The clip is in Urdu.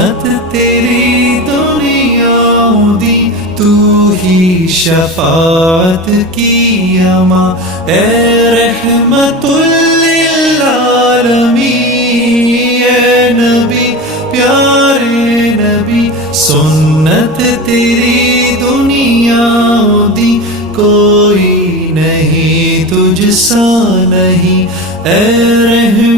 سنت تیری دنیا دی، تو ہی شفاعت کی اماں، اے رحمت للعالمین، اے نبی پیارے نبی، سنت تیری دنیا دی، کوئی نہیں تجھ سا نہیں، اے رحمت